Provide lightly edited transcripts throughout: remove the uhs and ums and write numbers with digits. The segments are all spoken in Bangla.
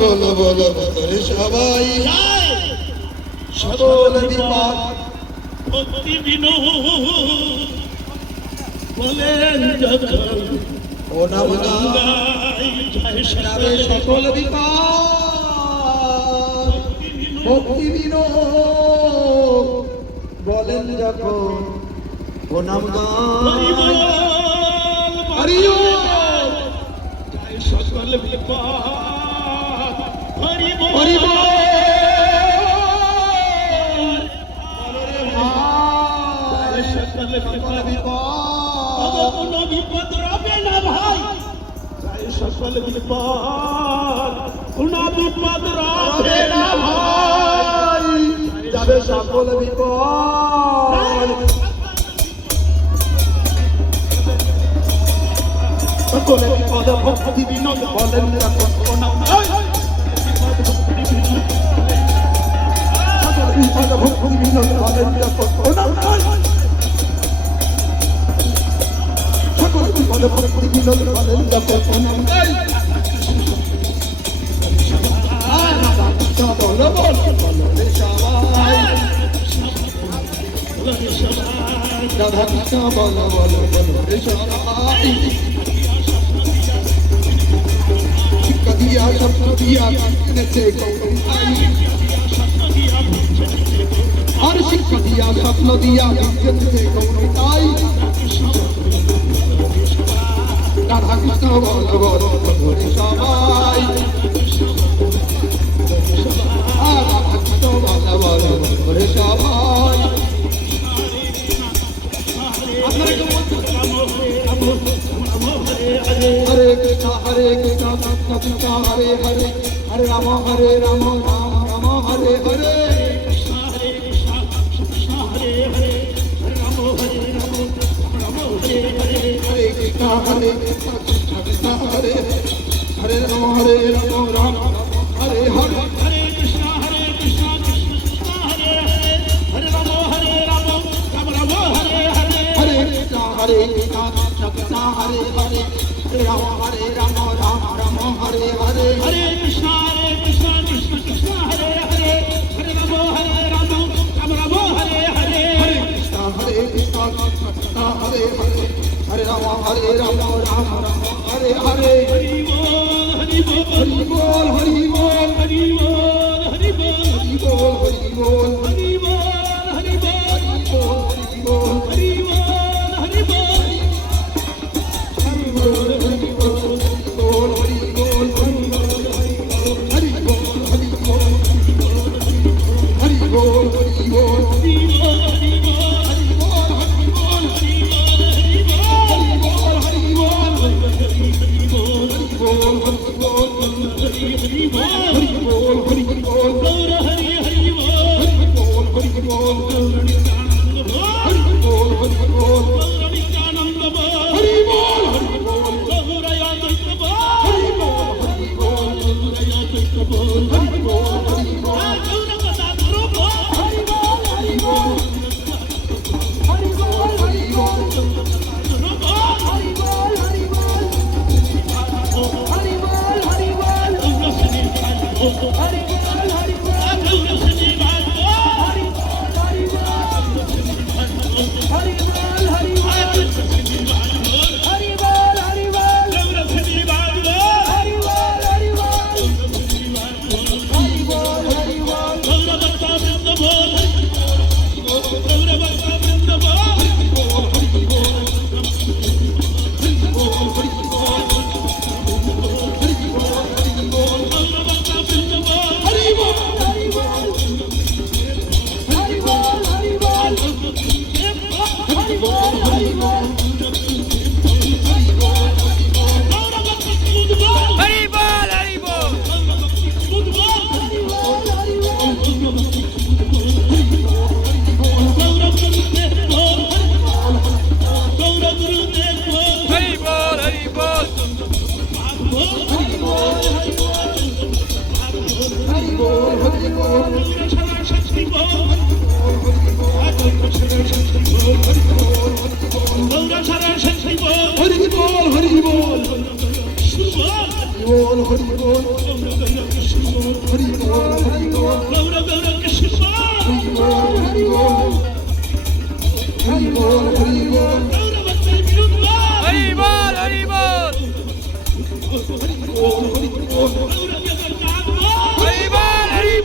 বলো বলো করে সবাই সকল বিপদ ভক্তি বিনোদ বলেন যখন ও নাম গাই সকল বিপদ ভক্তি বিনোদ বলেন যখন ও নাম গাই সকল বিপদ হরি বল হরি বল সকল সকল বিপদ কোনো বিপদ রবে না ভাই সকল বিপদ কোনো বিপদ রবে না ভাই যাবে সকল বিপদ সকল বিপদ ভক্তি বিনোদ বলেন যখন ও নাম গাই বিপদ ভক্তি বিনোদ বলেন যখন ও নাম গাই সকল বিপদ ভক্তি বিনোদ বলেন যখন ও নাম গাই বলো বলো বলো রে সবাই রাধা কৃষ্ণ বলো বলো বলো রে সবাই শিক্ষা দিয়া স্বপ্ন দিয়া এনেছে গৌরবাই আর শিক্ষা দিয়া স্বপ্ন দিয়া এনেছে গৌরবাই রাধা কৃষ্ণ বলো বলো বলো রে সবাই রাধা কৃষ্ণ বলো বলো বলো রে সবাই আপনারা কেউ বলছেন हरे कृष्णा कृष्ण कृष्ण हरे हरे हरे राम राम राम हरे हरे हरे कृष्णा हरे हरे हरे राम राम हरे हरे हरे कृष्णा कृष्ण कृष्ण हरे हरे राम राम हरे हरे हरे कृष्णा कृष्ण कृष्ण हरे हरे हरे राम राम राम हरे हरे हरे कृष्णा कृष्ण कृष्ण हरे हरे हरे राम राम हरे हरे हरे कृष्णा कृष्ण कृष्ण हरे हरे हरे राम राम राम हरे हरे हरे कृष्णा कृष्ण कृष्ण हरे हरे हरे राम राम राम हरे हरे हरि बोल हरि बोल हरि बोल हरि बोल हरि बोल हरि बोल हरि बोल हरि बोल हरि बोल हरि बोल हरि बोल हरि बोल हरि बोल বল হরি বল কৃষ্ণ হরি বল হরি বল গৌর গৌর কৃষ্ণ হরি বল হরি বল হরি বল হরি বল গৌর ভক্তের বিরুদ্ধ হরি বল হরি বল হরি বল হরি বল গৌর জগন্নাথ হরি বল হরি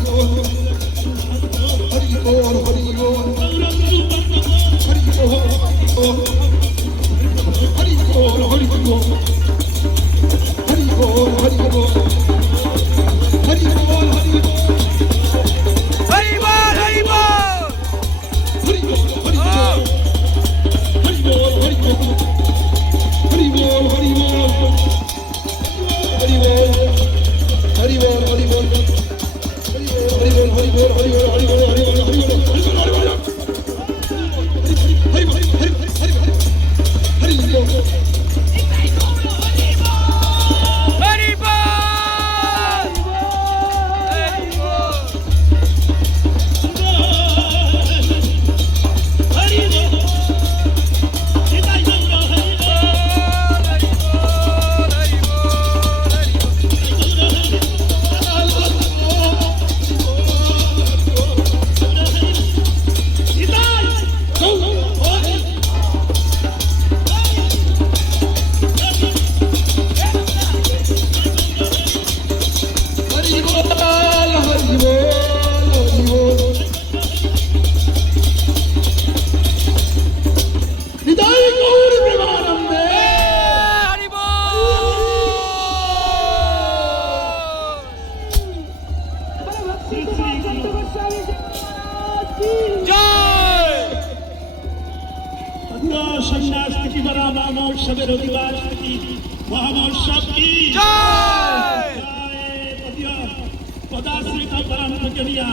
বল হরি বল হরি বল গৌর গুরু হরি বল হরি বল হরি বল হরি বল হরি বল হরি বল হরি বল হরি বল হরি বল হরি বল হরি বল হরি বল হরি বল হরি বল নিতাই গৌর হরি বল হরি বল হরি বল হরি বল নিতাই হরি বল হরি বল হরি বল নিতাই গৌর প্রেমানন্দে হরি বল শ্রী শ্রী গুরু জয় সন্ন্যাস থেকে বরা মহোৎসবের অধিবাস থেকে মহামহোৎসব কি জয় পদাশ্রিত পরম পূজনীয়া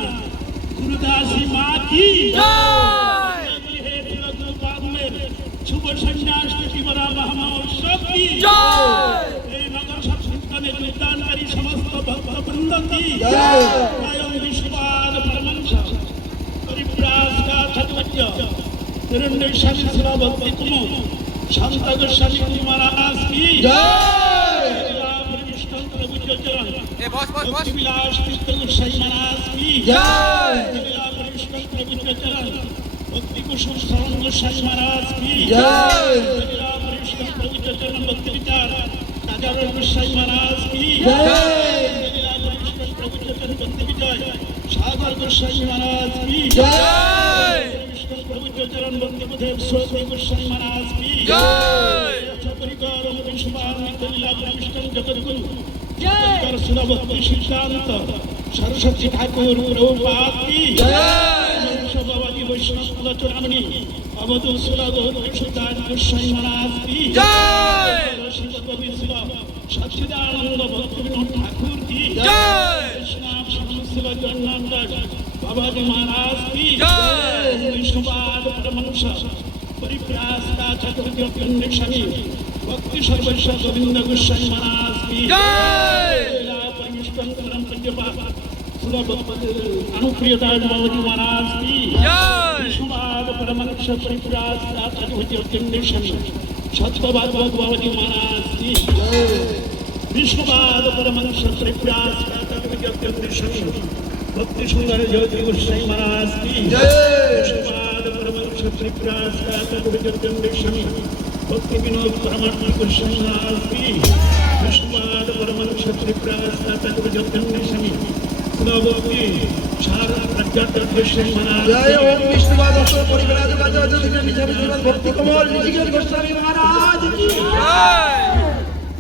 গুরুদাসী মা কি জয় শুভ সন্ন্যাস থেকে বরা মহামহোৎসব কি জয় এই নগর সংস্কৃতনের উদ্যানকারী সমস্ত ভক্তবৃন্দ কি জয়। স্বয়ং বিশ্বপাদ পরমহংস পরিব্রাজ का छत्रज्ञ हिरण्य स्वामी शिवा भक्ति कुमार शांत गोस्वामी जी महाराज की জয় विष्णु प्रभु चरण এ বস বস বস विलास तीर्थ गोस्वामी महाराज की জয় विष्णु प्रभु चरण भक्ति कुसुम शरण गोस्वामी महाराज की জয় विष्णु प्रभु चरण भक्ति विचार राजा गोस्वामी महाराज की জয় विष्णु प्रभु चरण भक्ति विजय सागर गोस्वामी महाराज की জয় विष्णु प्रभु चरण भक्ति बुधेव स्वामी गोस्वामी महाराज की জয় परिकार विष्णु जगद्गुरु परिकार सुधा भक्ति सिद्धांत सरस्वती ठाकुर प्रभुपाद की जय। बाबाजी वैष्णव कुलचूड़ामणि अवधू सुधा गौर सुल्तान गोस्वामी महाराज की जय। शिव कवि शिव सच्चिदानंद भक्ति विनोद ठाकुर की जय। कृष्ण शिव जगन्नाथ बाबाजी महाराज की जय। विष्णुपाद परमहंस परिप्रास का चतुर्थी शनि भक्ति सर्वस्व गोविंद गोस्वामी महाराज की जय। परमेश्वर परम पूज्यपाद अनुप्रियदास बाबाजी महाराज की जय। विष्णुपाद परमहंस परिप्रास का चतुर्थी शनि सत्यवाद बाबाजी महाराज की विष्णुपाद परमहंस परिप्रास का चतुर्थी शनि भक्ति सुंदर ज्योति गोस्वामी महाराज की विष्णुपाद परमहंस परिप्रास का चतुर्थी शनि भक्ति विनोद परमात्मा गोस्वामी महाराज की विष्णुपाद परमहंस परिप्रास का चतुर्थी शनि भक्ति सारा प्रज्ञात गोस्वामी महाराज জয় ওম বিষ্ণুবাদ অসর পরিবরাজ গাজা যদিনে নিজামি জীবন ভক্তি কমল ঋষিকেশ গোস্বামী মহারাজ কি জয়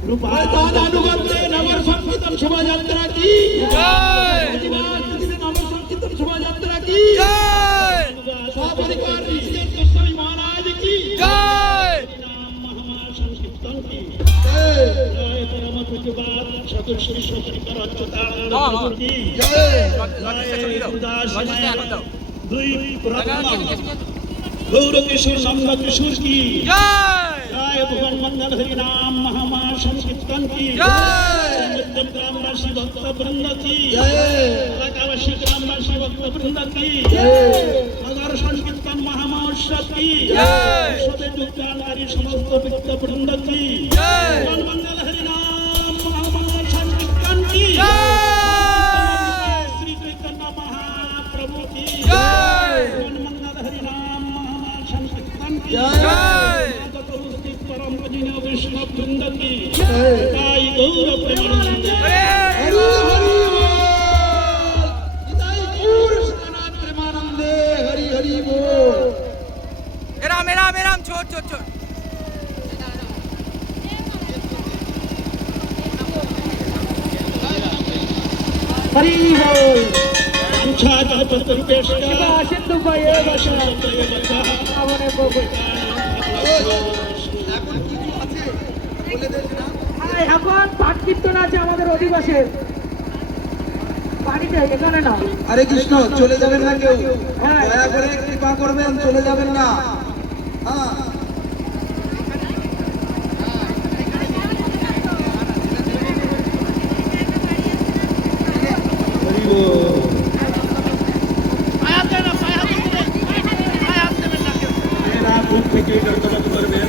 রূপায় দান অনুগত্যে নগর সংকীর্তন শোভাযাত্রা কি জয় প্রতিবাদ দিনে নগর সংকীর্তন শোভাযাত্রা কি জয় সপরিবার ঋষিকেশ গোস্বামী মহারাজ কি জয় नाम महामा संकीर्तन की জয় जय परम पूज्यपाद सदस्य श्री शंकर अच्युतानंद हाँ, प्रभु हाँ। की জয় दुई गौर किशोर नंद किशोर की জয় जय भगवान मंगल हरि नाम महामा संकीर्तन की जय। मध्यम ग्रामवासी भक्त वृंद की জয় इलाकावासी ग्रामवासी भक्त वृंद की জয় नगर संकीर्तन महामहोत्सव की जय। सदैव বিজ্ঞানকারী সমস্ত বিদ্যাবৃন্দ কি জয়। মন্গল হরি নাম মহামঙ্গল সংকীর্তন কি শ্রী চৈতন্য মহাপ্রভু কি জয়। মন্গল হরি নাম মহামঙ্গল সংকীর্তন কি জয়। আগত উপস্থিত পরম পূজনীয় বৈষ্ণব বৃন্দ কি তাই গৌর প্রেমানন্দে হরি হরি বল নিতাই গৌর সনাতন প্রেমানন্দে হরি হরি বল এরাম এরাম এরাম ছোট ছোট ছোট হরি বল আচ্ছা চতুর্বেশ সিন্ধু পায়ে বসা আমনে বগল এখন পাঠ কীর্তন আছে আমাদের অধিবাসের বাড়িতে এখানে না। হরে কৃষ্ণ চলে যাবেন না কেউ হ্যাঁ। দয়া করে কৃপা করবেন চলে যাবেন না হ্যাঁ এরা বুক থেকে গর্তবাদ করবেন